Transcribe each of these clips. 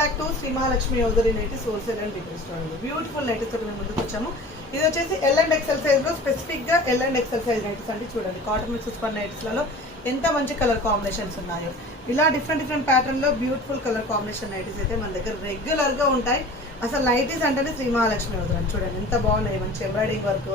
Back to Shri Mahalakshmi యోధరి nighties wholesale and retail store. Beautiful nighties తోటి మేము ముందుకు వచ్చాము. ఇది వచ్చేసి ఎల్ అండ్ ఎక్సెల్ సైజ్ లో స్పెసిఫిక్ గా L and XL size nighties అండి. చూడండి కాటన్ మిక్స్ సూపర్ నైటీస్ లలో ఎంత మంచి కలర్ కాంబినేషన్స్ ఉన్నాయో. ఇలా డిఫరెంట్ డిఫరెంట్ ప్యాటర్న్ లో బ్యూటిఫుల్ కలర్ కాంబినేషన్ నైటీస్ అయితే మన దగ్గర రెగ్యులర్ గా ఉంటాయి. అసలు నైటీస్ అంటేనే శ్రీ మహాలక్ష్మి యోధరి. చూడండి ఎంత బాగున్నాయి, మంచి embroidering work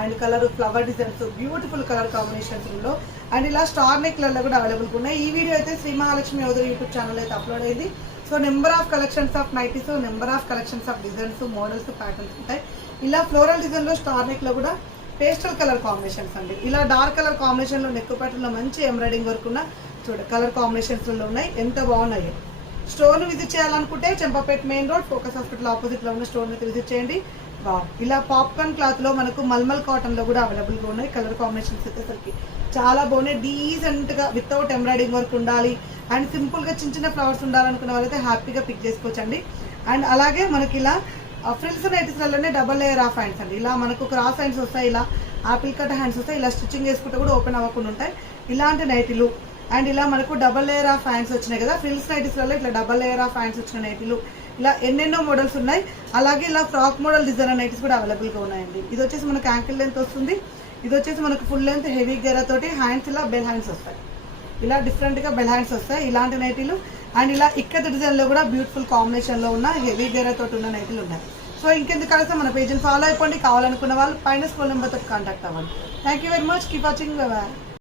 and colour flower designs, beautiful colour combinations లో అండ్ ఇలా స్టార్ నెక్ లలో కూడా అవైలబుల్ ఉన్నాయి. ఈ వీడియో అయితే శ్రీ మహాలక్ష్మి యోధరి యూట్యూబ్ ఛానల్ అయితే అప్లోడ్ అయింది. So number of collections of nighties, number of collections of designs, models, patterns ఉంటాయి. ఇలా ఫ్లోరల్ డిజైన్ లో స్టార్ నెక్ లో కూడా పేస్టల్ కలర్ కాంబినేషన్స్ అండి. ఇలా డార్క్ కలర్ కాంబినేషన్ లో నెక్ ప్యాటర్న్ లో మంచి ఎంబ్రాయిడింగ్ వర్క్ ఉన్న చూడండి కలర్ కాంబినేషన్స్ లో ఉన్నాయి. ఎంత బాగున్నాయి. స్టోర్ ను విజిట్ చేయాలనుకుంటే Champapet main road Focus hospital opposite లో ఉన్న స్టోర్ అయితే విజిట్ చేయండి. ఇలా పాప్కార్న్ క్లాత్ లో మనకు మల్మల్ కాటన్ లో కూడా అవైలబుల్ గా ఉన్నాయి. కలర్ కాంబినేషన్స్ అయితే చాలా బాగున్నాయి. డీసెంట్ గా వితౌట్ ఎంబ్రాయిడింగ్ వర్క్ ఉండాలి అండ్ సింపుల్ గా చిన్న చిన్న ఫ్లవర్స్ ఉండాలనుకున్న వాళ్ళైతే హ్యాపీగా పిక్ చేసుకోవచ్చండి. అండ్ అలాగే మనకి ఇలా ఫ్రిల్స్ నైటీస్ వల్లనే డబల్ లేయర్ ఆఫ్ హ్యాండ్స్ అండి. ఇలా మనకు క్రాస్ హ్యాండ్స్ వస్తాయి, ఇలా ఆపిల్ కట్ హ్యాండ్స్ వస్తాయి. ఇలా స్టిచ్చింగ్ చేసుకుంటే కూడా ఓపెన్ అవ్వకుండా ఉంటాయి ఇలాంటి నైటీలు. అండ్ ఇలా మనకు డబల్ లేయర్ ఆఫ్ హ్యాండ్స్ వచ్చినాయి కదా ఫ్రిల్స్ నైటీస్ వల్ల, ఇట్లా డబల్ లేయర్ ఆఫ్ హ్యాండ్స్ వచ్చిన నైటీలు ఇలా ఎన్నెన్నో మోడల్స్ ఉన్నాయి. అలాగే ఇలా ఫ్రాక్ మోడల్ డిజైన్ నైటీస్ కూడా అవైలబుల్ గా ఉన్నాయండి. ఇది వచ్చేసి మనకు యాంకిల్ లెంత్ వస్తుంది. ఇది వచ్చేసి మనకు ఫుల్ లెంత్ హెవీ గేరా తోటి హ్యాండ్స్ ఇలా బెల్ హ్యాండ్స్ వస్తాయి. ఇలా డిఫరెంట్ గా బెల్ హ్యాండ్స్ వస్తాయి ఇలాంటి నైటీలు. అండ్ ఇలా ఇక్కత డిజైన్ లో కూడా బ్యూటిఫుల్ కాంబినేషన్ లో ఉన్న హెవీ గేరా తోటి ఉన్న నైటీలు ఉన్నాయి. సో ఇంకెందుకు కలిసి మన పేజ్ని ఫాలో అయిపోండి. కావాలనుకున్న వాళ్ళు పైన స్క్రోల్ నెంబర్ తోటి కాంటాక్ట్ అవ్వండి. Thank you very much. Keep watching. By by.